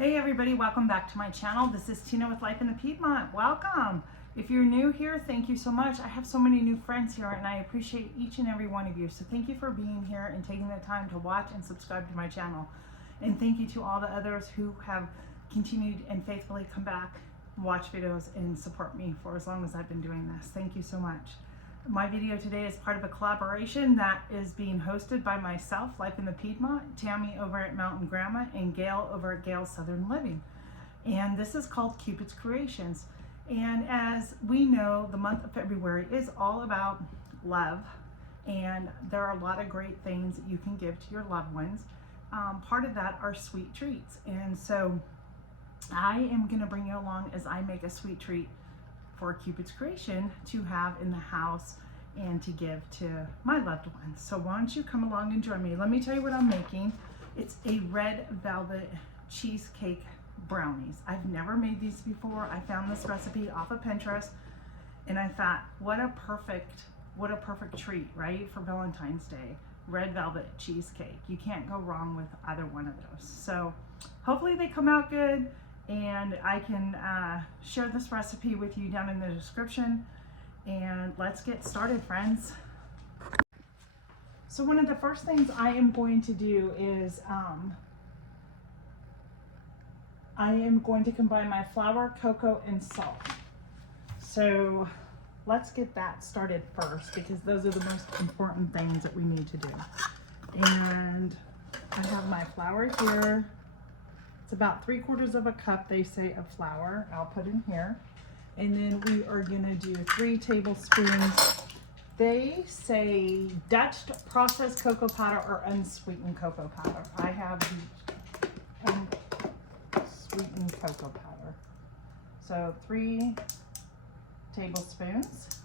Hey everybody, welcome back to my channel. This is Tina with Life in the Piedmont. Welcome. If you're new here, thank you so much. I have so many new friends here and I appreciate each and every one of you. So thank you for being here and taking the time to watch and subscribe to my channel. And thank you to all the others who have continued and faithfully come back, watch videos and support me for as long as I've been doing this. Thank you so much. My video today is part of a collaboration that is being hosted by myself, Life in the Piedmont, Tammy over at Mountain Grandma, and Gail over at Gail's Southern Living. And this is called Cupid's Creations. And as we know, the month of February is all about love. And there are a lot of great things that you can give to your loved ones. Part of that are sweet treats. And so I am going to bring you along as I make a sweet treat for Cupid's Creation to have in the house and to give to my loved ones. So why don't you come along and join me. Let me tell you what I'm making. It's a red velvet cheesecake brownies. I've never made these before. I found this recipe off of Pinterest and I thought, what a perfect treat, right? For Valentine's Day. Red velvet cheesecake. You can't go wrong with either one of those. So hopefully they come out good. And I can share this recipe with you down in the description. And let's get started, friends. So one of the first things I am going to do is I am going to combine my flour, cocoa, and salt. So let's get that started first because those are the most important things that we need to do. And I have my flour here. It's about 3/4 of a cup, they say, of flour. I'll put in here. And then we are gonna do 3 tablespoons. They say Dutch processed cocoa powder or unsweetened cocoa powder. I have the unsweetened cocoa powder. So 3 tablespoons.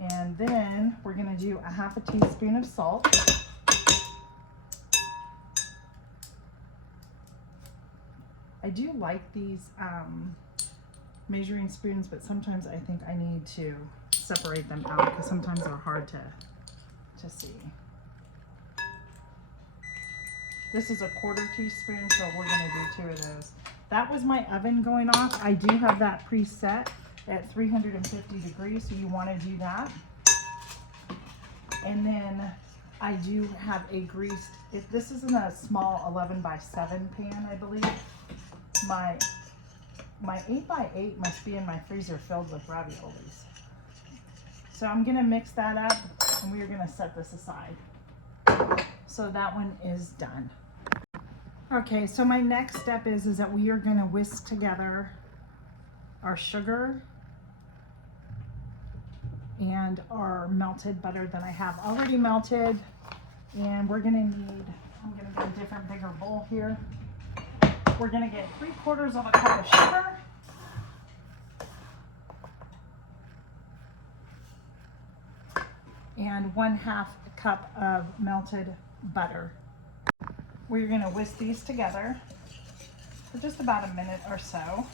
And then we're gonna do a 1/2 teaspoon of salt. I do like these measuring spoons, but sometimes I think I need to separate them out because sometimes they're hard to see. This is a 1/4 teaspoon, so we're gonna do 2 of those. That was my oven going off. I do have that preset at 350 degrees, so you wanna do that. And then I do have a greased, if this is in a small 11x7 pan, I believe. My 8x8 must be in my freezer filled with raviolis. So I'm gonna mix that up and we are gonna set this aside. So that one is done. Okay, so my next step is that we are gonna whisk together our sugar and our melted butter that I have already melted. And we're gonna need, I'm gonna get a different bigger bowl here. We're gonna get 3/4 of a cup of sugar. And 1/2 cup of melted butter. We're gonna whisk these together for just about a minute or so.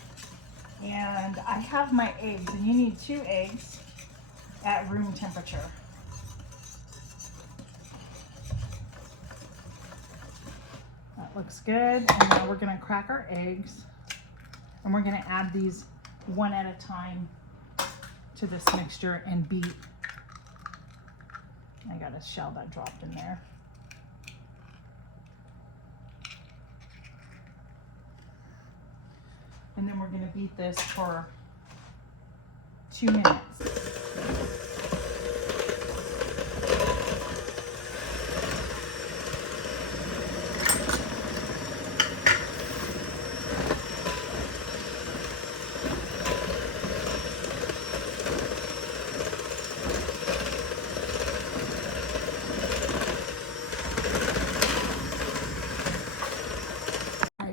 And I have my eggs, and you need 2 eggs at room temperature. That looks good. And now we're gonna crack our eggs and we're gonna add these one at a time to this mixture and beat. I got a shell that dropped in there. And then we're gonna beat this for 2 minutes.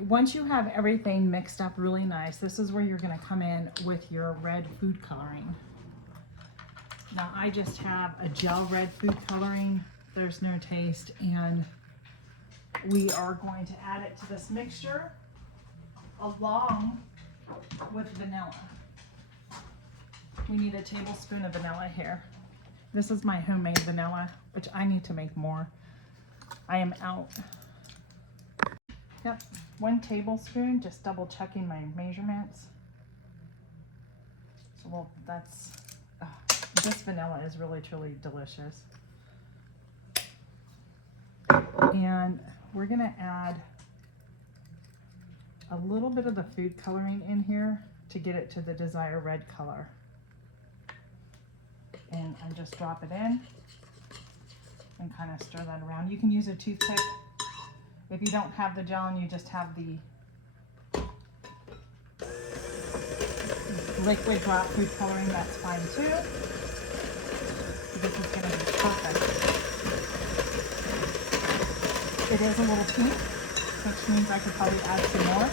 Once you have everything mixed up really nice, this is where you're going to come in with your red food coloring. Now I just have a gel red food coloring. There's no taste, and we are going to add it to this mixture along with vanilla. We need a tablespoon of vanilla here. This is my homemade vanilla, which I need to make more. I am out. Yep, 1 tablespoon, just double checking my measurements. So well, that's, this vanilla is really truly delicious. And we're gonna add a little bit of the food coloring in here to get it to the desired red color. And I just drop it in and kind of stir that around. You can use a toothpick. If you don't have the gel and you just have the liquid drop food coloring, that's fine too. This is going to be perfect. It is a little pink, which means I could probably add some more.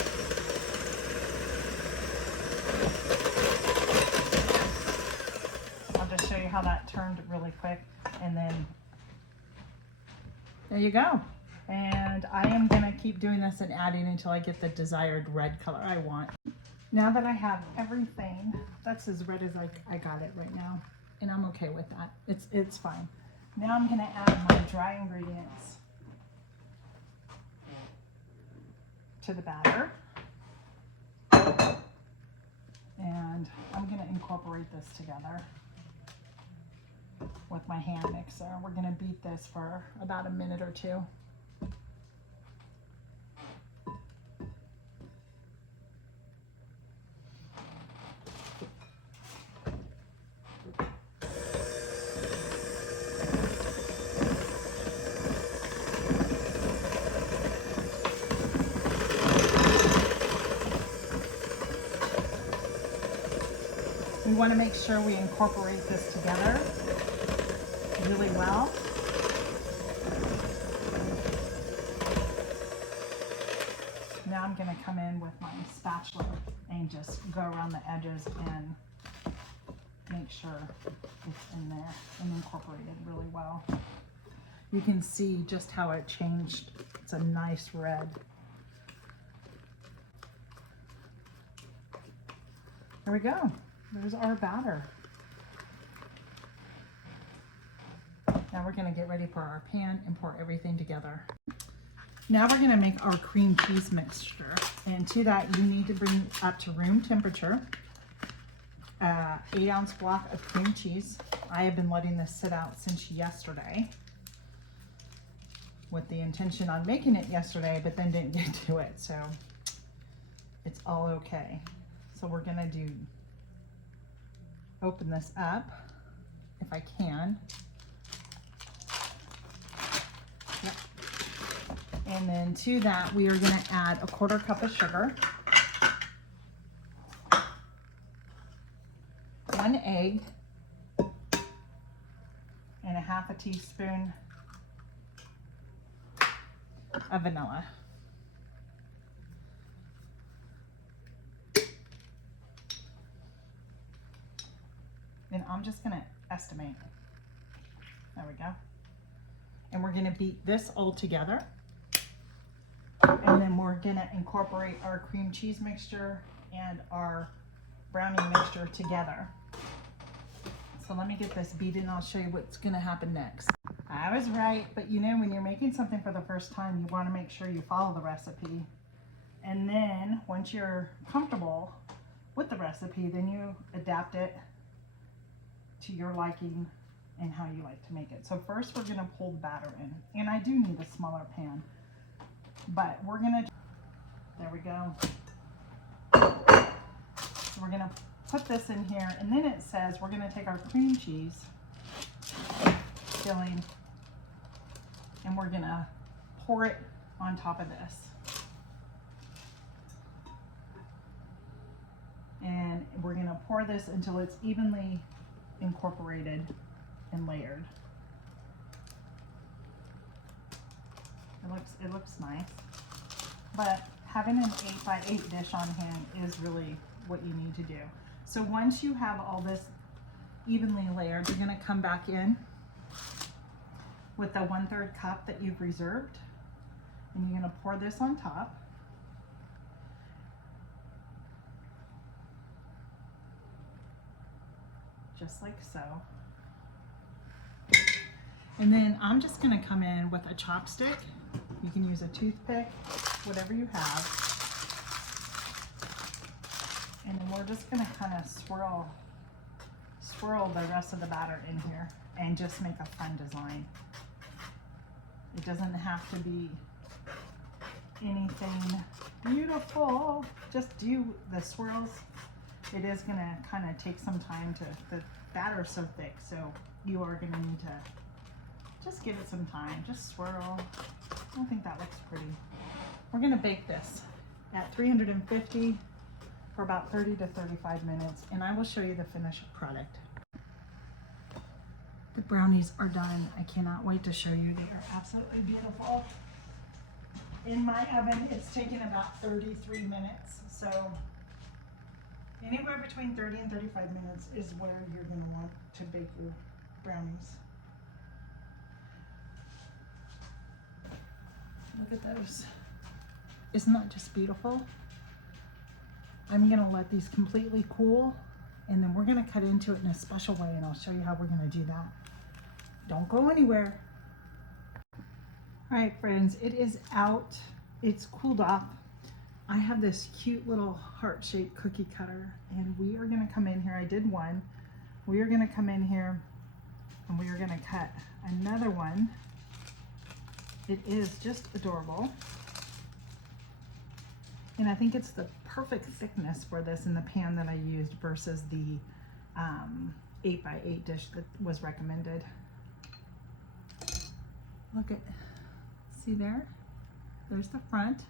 I'll just show you how that turned really quick, and then there you go. And I am going to keep doing this and adding until I get the desired red color I want. Now that I have everything, that's as red as I got it right now, and I'm okay with that. It's fine. Now I'm going to add my dry ingredients to the batter, and I'm going to incorporate this together with my hand mixer. We're going to beat this for about a minute or two. We want to make sure we incorporate this together really well. Now I'm going to come in with my spatula and just go around the edges and make sure it's in there and incorporated really well. You can see just how it changed. It's a nice red. There we go. There's our batter. Now we're going to get ready for our pan and pour everything together. Now we're going to make our cream cheese mixture. And to that, you need to bring up to room temperature 8-ounce block of cream cheese. I have been letting this sit out since yesterday with the intention on making it yesterday, but then didn't get to it. So it's all okay. So we're going to open this up if I can. Yep. And then to that, we are going to add a 1/4 cup of sugar, 1 egg, and 1/2 teaspoon of vanilla. And I'm just going to estimate. There we go. And we're going to beat this all together. And then we're going to incorporate our cream cheese mixture and our brownie mixture together. So let me get this beaten and I'll show you what's going to happen next. I was right, but you know, when you're making something for the first time, you want to make sure you follow the recipe. And then once you're comfortable with the recipe, then you adapt it to your liking and how you like to make it. So first we're going to pull the batter in, and I do need a smaller pan, but we're going to, there we go. So we're going to put this in here, and then it says we're going to take our cream cheese filling and we're going to pour it on top of this. And we're going to pour this until it's evenly incorporated and layered. It looks nice, but having an 8x8 dish on hand is really what you need to do. So once you have all this evenly layered, you're going to come back in with the 1/3 cup that you've reserved, and you're going to pour this on top. Just like so. And then I'm just going to come in with a chopstick. You can use a toothpick whatever you have. And then we're just gonna kind of swirl the rest of the batter in here and just make a fun design. It doesn't have to be anything beautiful. Just do the swirls. It is gonna kind of take some time to, the batter's so thick, so you are gonna need to just give it some time. Just swirl. I think that looks pretty. We're gonna bake this at 350 for about 30 to 35 minutes, and I will show you the finished product. The brownies are done. I cannot wait to show you. They are absolutely beautiful. In my oven, it's taken about 33 minutes. So anywhere between 30 and 35 minutes is where you're gonna want to bake your brownies. Look at those. Isn't that just beautiful? I'm gonna let these completely cool, and then we're gonna cut into it in a special way, and I'll show you how we're gonna do that. Don't go anywhere. All right, friends, it is out. It's cooled off. I have this cute little heart-shaped cookie cutter, and we are gonna come in here. I did one. We are gonna come in here, and we are gonna cut another one. It is just adorable. And I think it's the perfect thickness for this in the pan that I used versus the 8x8 dish that was recommended. Look at, see there? There's the front.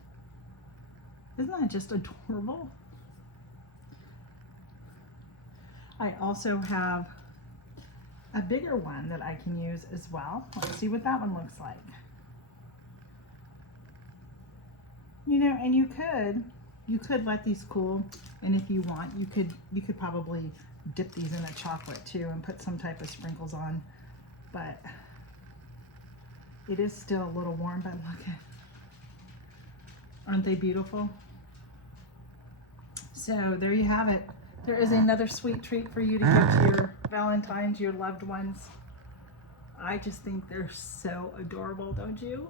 Isn't that just adorable? I also have a bigger one that I can use as well. Let's see what that one looks like. You know, and you could let these cool, and if you want, you could probably dip these in a chocolate too and put some type of sprinkles on, but it is still a little warm. But look at, aren't they beautiful? So there you have it. There is another sweet treat for you to give to your Valentine's, your loved ones. I just think they're so adorable, don't you?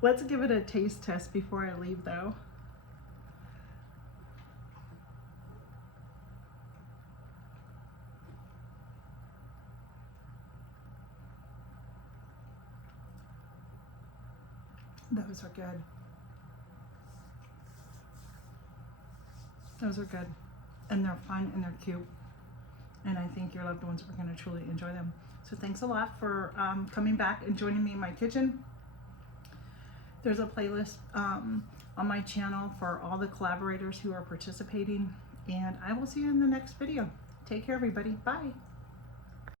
Let's give it a taste test before I leave though. Those are good. Those are good. And they're fun and they're cute. And I think your loved ones are going to truly enjoy them. So thanks a lot for coming back and joining me in my kitchen. There's a playlist on my channel for all the collaborators who are participating. And I will see you in the next video. Take care, everybody. Bye.